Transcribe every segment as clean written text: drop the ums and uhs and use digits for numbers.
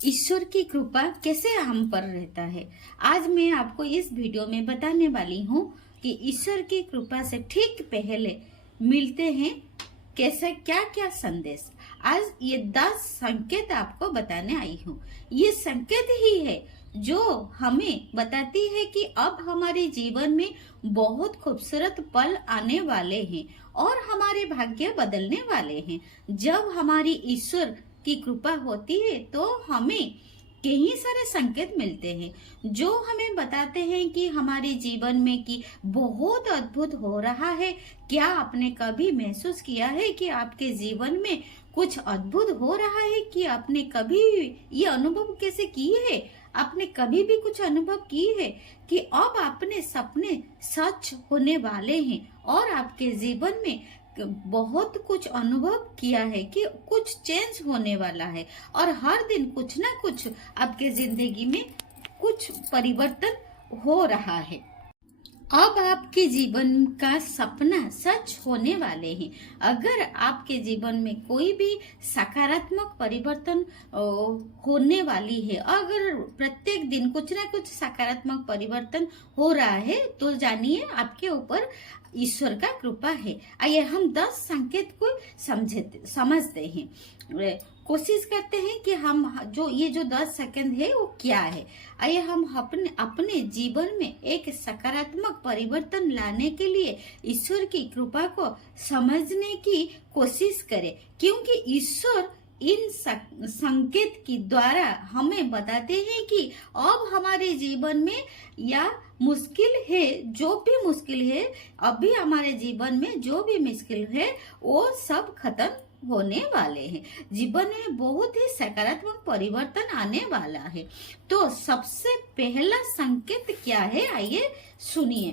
ईश्वर की कृपा कैसे हम पर रहता है। आज मैं आपको इस वीडियो में बताने वाली हूँ कि ईश्वर की कृपा से ठीक पहले मिलते हैं कैसे क्या क्या संदेश। आज ये 10 संकेत आपको बताने आई हूँ। ये संकेत ही है जो हमें बताती है कि अब हमारे जीवन में बहुत खूबसूरत पल आने वाले हैं और हमारे भाग्य बदलने वाले हैं। जब हमारी ईश्वर की कृपा होती है तो हमें कई सारे संकेत मिलते हैं जो हमें बताते हैं कि हमारे जीवन में कि बहुत अद्भुत हो रहा है। क्या आपने कभी महसूस किया है कि आपके जीवन में कुछ अद्भुत हो रहा है? कि आपने कभी ये अनुभव कैसे किए है? आपने कभी भी कुछ अनुभव की है कि अब अपने सपने सच होने वाले हैं और आपके जीवन में बहुत कुछ अनुभव किया है कि कुछ चेंज होने वाला है और हर दिन कुछ ना कुछ आपके जिंदगी में कुछ परिवर्तन हो रहा है। अब आपके जीवन का सपना सच होने वाले हैं। अगर आपके जीवन में कोई भी सकारात्मक परिवर्तन होने वाली है, अगर प्रत्येक दिन कुछ ना कुछ सकारात्मक परिवर्तन हो रहा है तो जानिए आपके ऊपर ईश्वर का कृपा है। आइए हम 10 संकेत को समझते हैं, कोशिश करते हैं कि हम जो 10 सेकंड है वो क्या है। आइए हम अपने जीवन में एक सकारात्मक परिवर्तन लाने के लिए ईश्वर की कृपा को समझने की कोशिश करें, क्योंकि ईश्वर इन संकेत के द्वारा हमें बताते हैं कि अब हमारे जीवन में या मुश्किल है, जो भी मुश्किल है अभी हमारे जीवन में जो भी मुश्किल है वो सब खत्म होने वाले हैं। जीवन में बहुत ही सकारात्मक परिवर्तन आने वाला है। तो सबसे पहला संकेत क्या है, आइए सुनिए।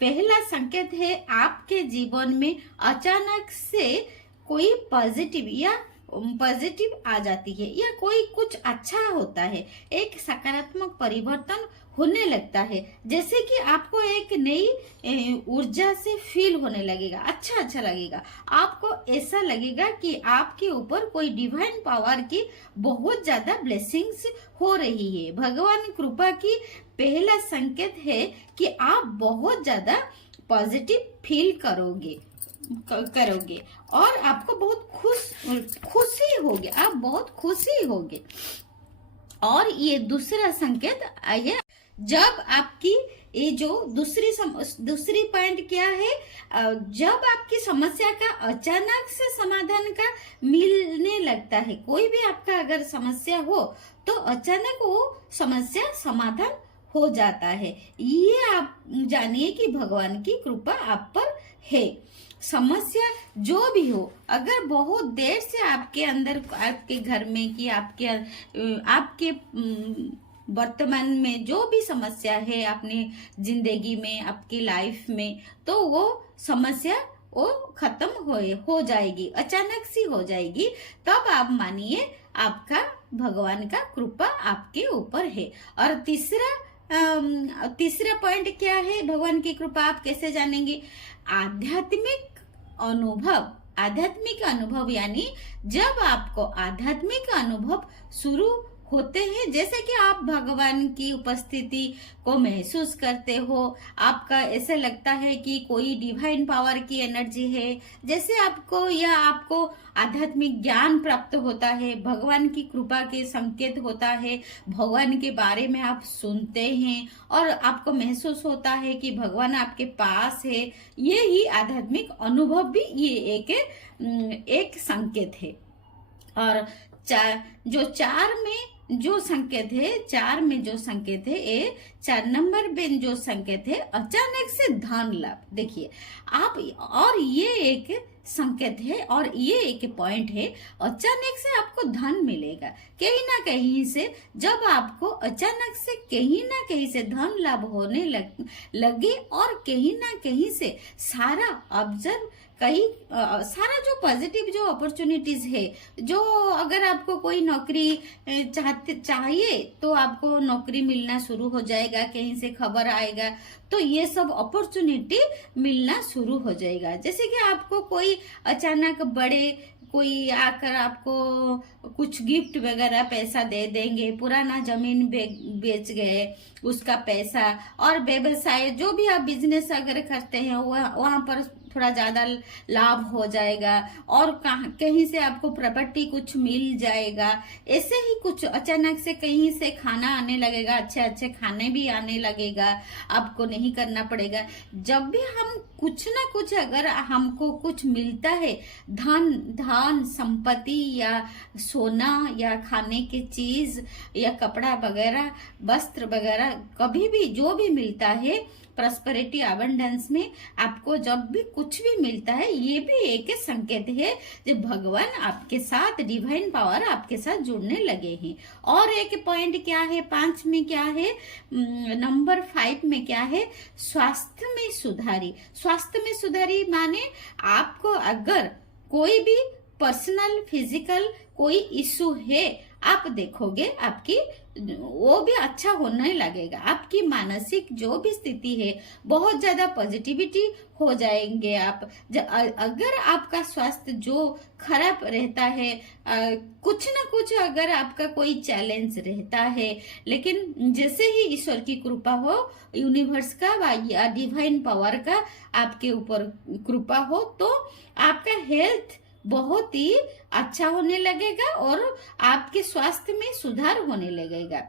पहला संकेत है आपके जीवन में अचानक से कोई पॉजिटिव आ जाती है या कोई कुछ अच्छा होता है, एक सकारात्मक परिवर्तन होने लगता है। जैसे कि आपको एक नई ऊर्जा से फील होने लगेगा, अच्छा लगेगा। आपको ऐसा लगेगा कि आपके ऊपर कोई डिवाइन पावर की बहुत ज्यादा ब्लेसिंग्स हो रही है। भगवान कृपा की पहला संकेत है कि आप बहुत ज्यादा पॉजिटिव फील करोगे और आपको बहुत खुशी होगी, आप बहुत खुशी होगे। और ये दूसरा संकेत है जब आपकी ये जो दूसरी पॉइंट क्या है, जब आपकी समस्या का अचानक से समाधान का मिलने लगता है। कोई भी आपका अगर समस्या हो तो अचानक वो समस्या समाधान हो जाता है। ये आप जानिए कि भगवान की कृपा आप पर है। समस्या जो भी हो, अगर बहुत देर से आपके अंदर, आपके घर में कि आपके वर्तमान में जो भी समस्या है अपनी जिंदगी में, आपकी लाइफ में, तो वो समस्या वो खत्म हो जाएगी, अचानक सी हो जाएगी। तब आप मानिए आपका भगवान का कृपा आपके ऊपर है। और तीसरा पॉइंट क्या है, भगवान की कृपा आप कैसे जानेंगे? आध्यात्मिक अनुभव यानी जब आपको आध्यात्मिक अनुभव शुरू होते हैं, जैसे कि आप भगवान की उपस्थिति को महसूस करते हो, आपका ऐसा लगता है कि कोई डिवाइन पावर की एनर्जी है, जैसे आपको आध्यात्मिक ज्ञान प्राप्त होता है, भगवान की कृपा के संकेत होता है, भगवान के बारे में आप सुनते हैं और आपको महसूस होता है कि भगवान आपके पास है। ये ही आध्यात्मिक अनुभव भी ये एक संकेत है। और चार में जो संकेत है ये 4 नंबर में जो संकेत है अचानक से धन लाभ। देखिए आप, और ये एक संकेत है और ये एक पॉइंट है, अचानक से आपको धन मिलेगा कहीं ना कहीं से। जब आपको अचानक से कहीं ना कहीं से धन लाभ होने लगे और कहीं ना कहीं से सारा ऑब्जर्व कई सारा जो पॉजिटिव जो अपॉर्चुनिटीज है, जो अगर आपको कोई नौकरी चाहिए तो आपको नौकरी मिलना शुरू हो जाएगा, कहीं से खबर आएगा तो ये सब अपॉर्चुनिटी मिलना शुरू हो जाएगा। जैसे कि आपको कोई अचानक बड़े कोई आकर आपको कुछ गिफ्ट वगैरह पैसा दे देंगे, पुराना जमीन बेच गए उसका पैसा, और व्यवसाय जो भी आप बिजनेस अगर करते हैं वहां पर थोड़ा ज्यादा लाभ हो जाएगा, और कहीं से आपको प्रॉपर्टी कुछ मिल जाएगा। ऐसे ही कुछ अचानक से कहीं से खाना आने लगेगा, अच्छे अच्छे खाने भी आने लगेगा, आपको नहीं करना पड़ेगा। जब भी हम कुछ ना कुछ अगर हमको कुछ मिलता है, धन संपत्ति या सोना या खाने की चीज या कपड़ा वगैरह वस्त्र वगैरह, कभी भी जो भी मिलता है प्रॉस्पेरिटी अबंडेंस में आपको जब भी कुछ भी मिलता है, ये भी एक संकेत है जब भगवान आपके साथ, डिवाइन पावर आपके साथ जुड़ने लगे हैं। और एक पॉइंट क्या है, 5 में क्या है, नंबर 5 में क्या है, स्वास्थ्य में सुधारी। स्वास्थ्य में सुधारी माने आपको अगर कोई भी पर्सनल फिजिकल कोई इशू है, आप देखोगे आपकी वो भी अच्छा होने लगेगा। आपकी मानसिक जो भी स्थिति है बहुत ज्यादा पॉजिटिविटी हो जाएंगे आप। अगर आपका स्वास्थ्य जो खराब रहता है, कुछ ना कुछ अगर आपका कोई चैलेंज रहता है, लेकिन जैसे ही ईश्वर की कृपा हो, यूनिवर्स का या डिवाइन पावर का आपके ऊपर कृपा हो, तो आपका हेल्थ बहुत ही अच्छा होने लगेगा और आपके स्वास्थ्य में सुधार होने लगेगा,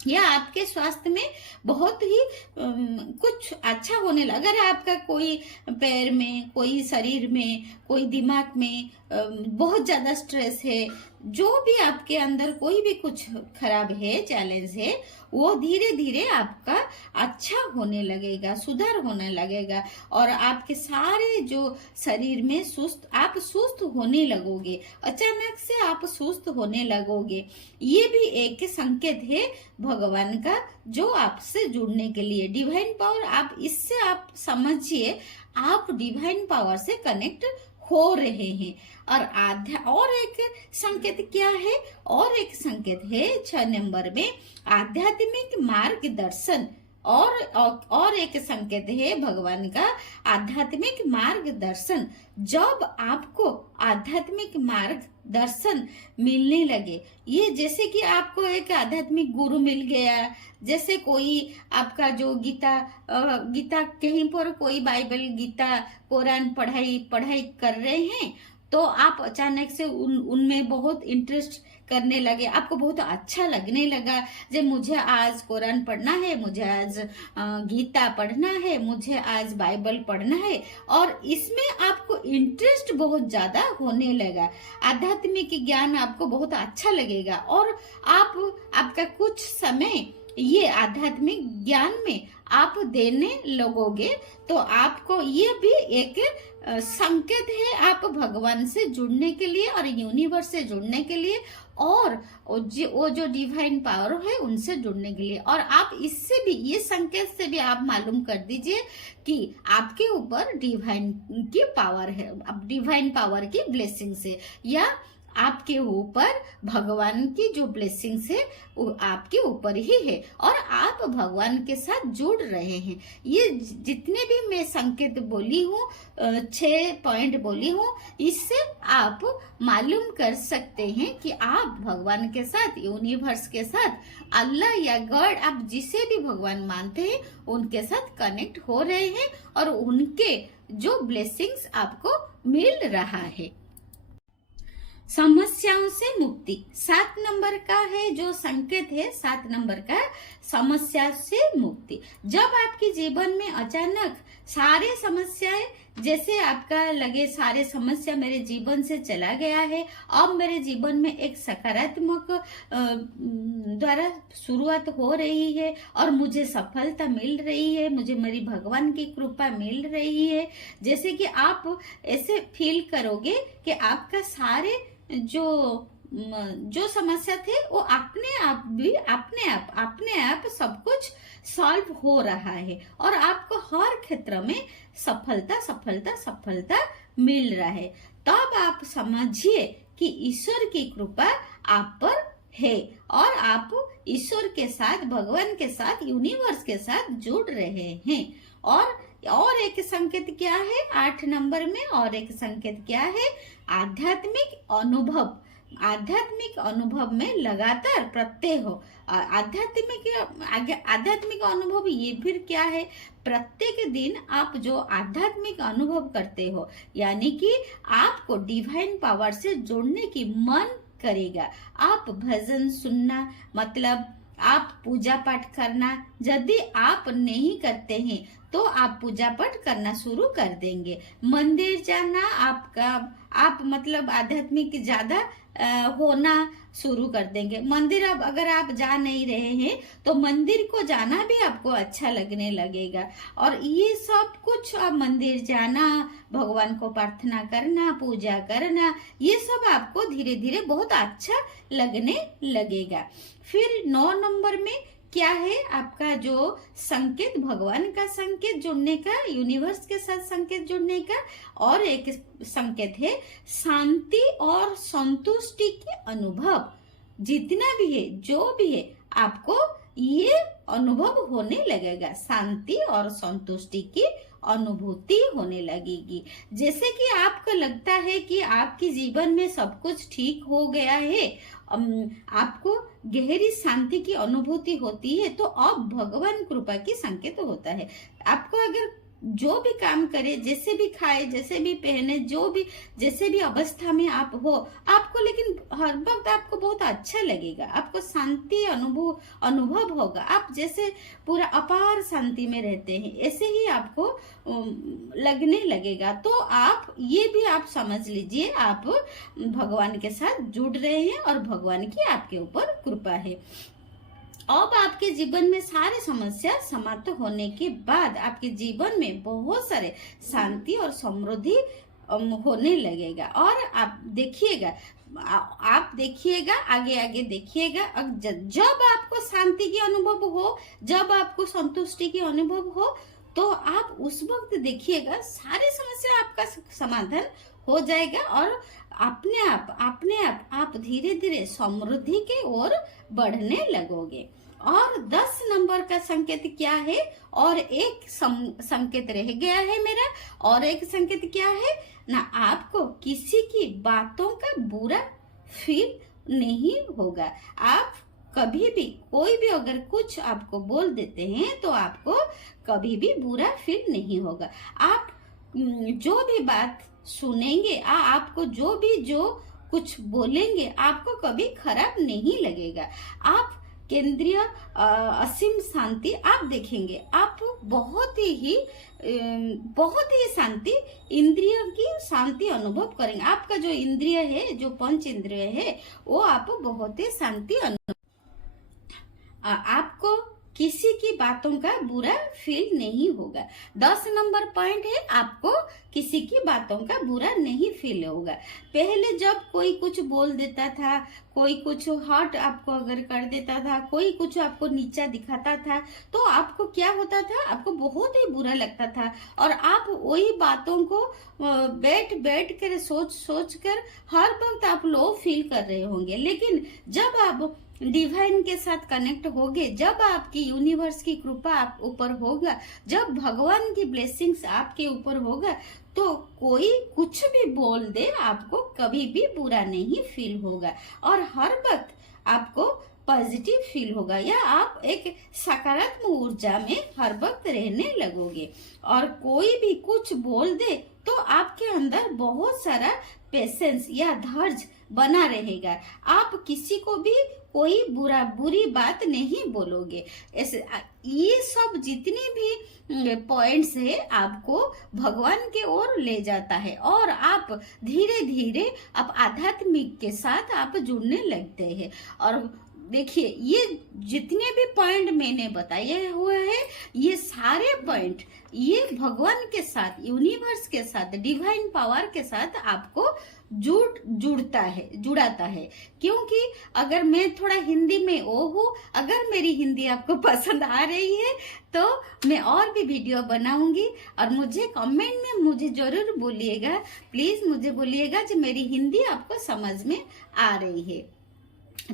या आपके स्वास्थ्य में बहुत ही कुछ अच्छा होने लगा। अगर आपका कोई पैर में, कोई शरीर में, कोई दिमाग में बहुत ज्यादा स्ट्रेस है, जो भी आपके अंदर कोई भी कुछ खराब है, चैलेंज है, वो धीरे धीरे आपका अच्छा होने लगेगा, सुधार होने लगेगा, और आपके सारे जो शरीर में आप सुस्त होने लगोगे, अचानक से आप सुस्त होने लगोगे। ये भी एक संकेत है भगवान का जो आपसे जुड़ने के लिए। डिवाइन पावर, आप इससे आप समझिए आप डिवाइन पावर से कनेक्ट हो रहे हैं। और एक संकेत क्या है, और एक संकेत है 6 नंबर में, आध्यात्मिक मार्गदर्शन। और एक संकेत है भगवान का आध्यात्मिक मार्गदर्शन। जब आपको आध्यात्मिक मार्गदर्शन मिलने लगे, ये जैसे कि आपको एक आध्यात्मिक गुरु मिल गया, जैसे कोई आपका जो गीता कहीं पर कोई बाइबल, गीता, कुरान पढ़ाई कर रहे हैं, तो आप अचानक से उनमें बहुत इंटरेस्ट करने लगे, आपको बहुत अच्छा लगने लगा, जब मुझे आज कुरान पढ़ना है, मुझे आज गीता पढ़ना है, मुझे आज बाइबल पढ़ना है, और इसमें आपको इंटरेस्ट बहुत ज्यादा होने लगा। आध्यात्मिक ज्ञान आपको बहुत अच्छा लगेगा, और आपका कुछ समय ये आध्यात्मिक ज्ञान में आप देने लगोगे, तो आपको ये भी एक संकेत है आप भगवान से जुड़ने के लिए और यूनिवर्स से जुड़ने के लिए, और वो जो डिवाइन पावर है उनसे जुड़ने के लिए। और आप इससे भी, ये संकेत से भी आप मालूम कर दीजिए कि आपके ऊपर डिवाइन की पावर है, अब डिवाइन पावर की ब्लेसिंग से, या आपके ऊपर भगवान की जो ब्लेसिंग्स है वो आपके ऊपर ही है, और आप भगवान के साथ जुड़ रहे हैं। ये जितने भी मैं संकेत बोली हूँ, 6 पॉइंट बोली हूँ, इससे आप मालूम कर सकते हैं कि आप भगवान के साथ, यूनिवर्स के साथ, अल्लाह या गॉड, आप जिसे भी भगवान मानते हैं उनके साथ कनेक्ट हो रहे हैं, और उनके जो ब्लेसिंग्स आपको मिल रहा है। समस्याओं से मुक्ति 7 नंबर का है जो संकेत है, 7 नंबर का समस्या से मुक्ति। जब आपके जीवन में अचानक सारे समस्याएं, जैसे आपका लगे सारे समस्या मेरे जीवन से चला गया है, अब मेरे जीवन में एक सकारात्मक द्वारा शुरुआत हो रही है और मुझे सफलता मिल रही है, मुझे मेरी भगवान की कृपा मिल रही है, जैसे कि आप ऐसे फील करोगे कि आपका सारे जो जो समस्या थे वो अपने आप सब कुछ सॉल्व हो रहा है और आपको हर क्षेत्र में सफलता मिल रहा है। तब आप समझिए कि ईश्वर की कृपा आप पर है और आप ईश्वर के साथ, भगवान के साथ, यूनिवर्स के साथ जुड़ रहे हैं। और एक संकेत क्या है 8 नंबर में? और एक संकेत क्या है? आध्यात्मिक अनुभव में लगातार प्रत्यय हो। आध्यात्मिक अनुभव ये फिर क्या है? प्रत्येक दिन आप जो आध्यात्मिक अनुभव करते हो, यानी कि आपको डिवाइन पावर से जोड़ने की मन करेगा। आप भजन सुनना, मतलब आप पूजा पाठ करना, यदि आप नहीं करते हैं तो आप पूजा पाठ करना शुरू कर देंगे। मंदिर जाना आप मतलब आध्यात्मिक ज्यादा होना शुरू कर देंगे। मंदिर अब अगर आप जा नहीं रहे हैं तो मंदिर को जाना भी आपको अच्छा लगने लगेगा। और ये सब कुछ अब मंदिर जाना, भगवान को प्रार्थना करना, पूजा करना, ये सब आपको धीरे धीरे बहुत अच्छा लगने लगेगा। फिर 9 नंबर में क्या है आपका जो संकेत, भगवान का संकेत जुड़ने का, यूनिवर्स के साथ संकेत जुड़ने का। और एक संकेत है शांति और संतुष्टि के अनुभव। जितना भी है, जो भी है, आपको ये अनुभव होने लगेगा, शांति और संतुष्टि की अनुभूति होने लगेगी। जैसे कि आपको लगता है कि आपके जीवन में सब कुछ ठीक हो गया है, आपको गहरी शांति की अनुभूति होती है, तो अब भगवान कृपा की संकेत होता है। आपको अगर जो भी काम करे, जैसे भी खाए, जैसे भी पहने, जो भी जैसे भी अवस्था में आप हो, आपको लेकिन हर वक्त आपको बहुत अच्छा लगेगा, आपको शांति अनुभव होगा। आप जैसे पूरा अपार शांति में रहते हैं, ऐसे ही आपको लगने लगेगा। तो आप ये भी आप समझ लीजिए, आप भगवान के साथ जुड़ रहे हैं और भगवान की आपके ऊपर कृपा है। अब आपके जीवन में सारी समस्या समाप्त होने के बाद आपके जीवन में बहुत सारे शांति और समृद्धि होने लगेगा। और आप देखिएगा, आगे देखिएगा, जब आपको शांति की अनुभव हो, जब आपको संतुष्टि की अनुभव हो, तो आप उस वक्त देखिएगा सारी समस्या आपका समाधान हो जाएगा और अपने आप आप धीरे धीरे समृद्धि के ओर बढ़ने लगोगे। और 10 नंबर का संकेत क्या है? और एक संकेत रह गया है मेरा। और एक संकेत क्या है ना, आपको किसी की बातों का बुरा फील नहीं होगा। आप कभी भी, कोई भी अगर कुछ आपको बोल देते हैं तो आपको कभी भी बुरा फील नहीं होगा। आप जो भी बात सुनेंगे, आपको जो कुछ बोलेंगे, आपको कभी खराब नहीं लगेगा। आप केंद्रीय असीम शांति आप देखेंगे, आप बहुत ही शांति, इंद्रिय की शांति अनुभव करेंगे। आपका जो इंद्रिय है, जो पंच इंद्रिय है, वो आप बहुत ही शांति अनुभव, आपको किसी की बातों का बुरा फील नहीं होगा। 10 नंबर पॉइंट है, आपको किसी की बातों का बुरा नहीं फील होगा। पहले जब कोई कुछ बोल देता था, कोई कुछ हर्ट आपको अगर कर देता था, कोई कुछ आपको नीचा दिखाता था, तो आपको क्या होता था? आपको बहुत ही बुरा लगता था और आप वही बातों को बैठ कर सोच कर हर वक्त आप लो फील कर रहे होंगे। लेकिन जब आप डिवाइन के साथ कनेक्ट होगे, जब आपकी यूनिवर्स की कृपा आप ऊपर होगा, जब भगवान की ब्लेसिंग्स आपके ऊपर होगा, तो कोई कुछ भी बोल दे, आपको कभी भी बुरा नहीं फील होगा और हर वक्त आपको पॉजिटिव फील होगा, या आप एक सकारात्मक ऊर्जा में हर वक्त रहने लगोगे। और कोई भी कुछ बोल दे तो आपके अंदर बहुत सारा पेशेंस या धैर्य बना रहेगा। आप किसी को भी कोई बुरी बात नहीं बोलोगे। ऐसे ये सब जितनी भी पॉइंट्स है आपको भगवान के ओर ले जाता है और आप धीरे धीरे आप आध्यात्मिक के साथ आप जुड़ने लगते हैं। और देखिए, ये जितने भी पॉइंट मैंने बताए हुए हैं, ये सारे पॉइंट ये भगवान के साथ, यूनिवर्स के साथ, डिवाइन पावर के साथ आपको जुड़ाता है। क्योंकि अगर मैं थोड़ा हिंदी में ओ हूँ, अगर मेरी हिंदी आपको पसंद आ रही है तो मैं और भी वीडियो बनाऊंगी, और मुझे कमेंट में मुझे जरूर बोलिएगा, प्लीज मुझे बोलिएगा कि मेरी हिंदी आपको समझ में आ रही है।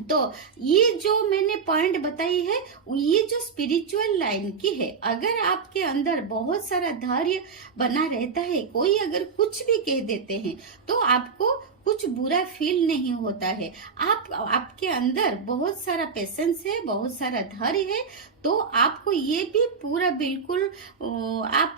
तो ये जो मैंने पॉइंट बताई है, ये जो स्पिरिचुअल लाइन की है, अगर आपके अंदर बहुत सारा धैर्य बना रहता है, कोई अगर कुछ भी कह देते हैं तो आपको कुछ बुरा फील नहीं होता है। आपके अंदर बहुत सारा पेशेंस है, बहुत सारा धैर्य है, तो आपको ये भी पूरा बिल्कुल आप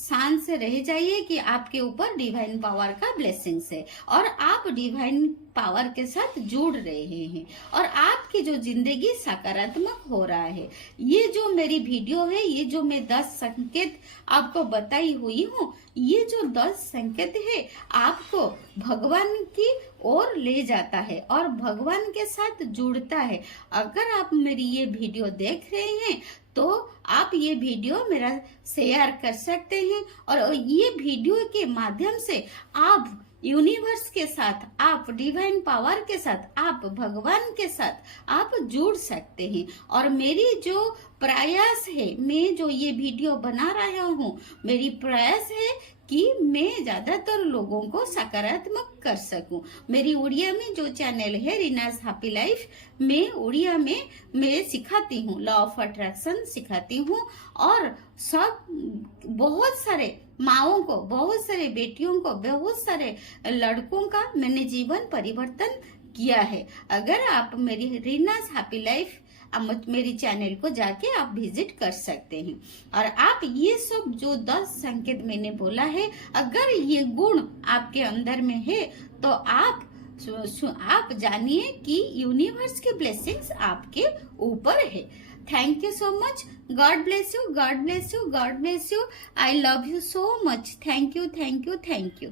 शांत से रह जाइए कि आपके ऊपर डिवाइन पावर का ब्लेसिंग्स है, और आप डिवाइन पावर के साथ जुड़ रहे हैं, और आपकी जो जिंदगी सकारात्मक हो रहा है। ये जो मेरी वीडियो है, ये जो मैं 10 संकेत आपको बताई हुई हूँ, ये जो 10 संकेत है आपको भगवान की ओर ले जाता है और भगवान के साथ जुड़ता है। अगर आप मेरी ये वीडियो देख रहे हैं तो आप ये वीडियो मेरा शेयर कर सकते हैं, और ये वीडियो के माध्यम से आप यूनिवर्स के साथ, आप डिवाइन पावर के साथ, आप भगवान के साथ आप जुड़ सकते हैं। और मेरी जो प्रयास है, मैं जो ये वीडियो बना रहा हूँ, मेरी प्रयास है कि मैं ज्यादातर लोगों को सकारात्मक कर सकूं। मेरी उड़िया में जो चैनल है रीनाज हैप्पी लाइफ, मैं उड़िया में मैं सिखाती हूँ, लॉ ऑफ अट्रैक्शन सिखाती हूँ, और सब बहुत सारे माओं को, बहुत सारे बेटियों को, बहुत सारे लड़कों का मैंने जीवन परिवर्तन किया है। अगर आप मेरी रीनाज हैप्पी लाइफ मेरी चैनल को जाके आप विजिट कर सकते हैं, और आप ये सब जो 10 संकेत मैंने बोला है, अगर ये गुण आपके अंदर में है तो आप जानिए कि यूनिवर्स की ब्लेसिंग्स आपके ऊपर है। Thank you so much. God bless you, God bless you, God bless you. I love you so much. Thank you, thank you, thank you.